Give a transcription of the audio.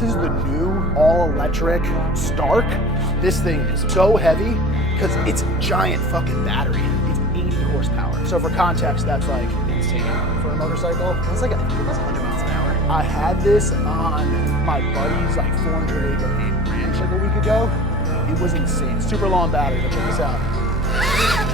this is the new all-electric Stark. This thing is so heavy because it's a giant fucking battery. It's 80 horsepower. So for context, that's like insane for a motorcycle. That's like, I think it was 100 miles an hour. I had this on my buddy's like 400 acre ranch like a week ago. It was insane. Super long battery, but check this out.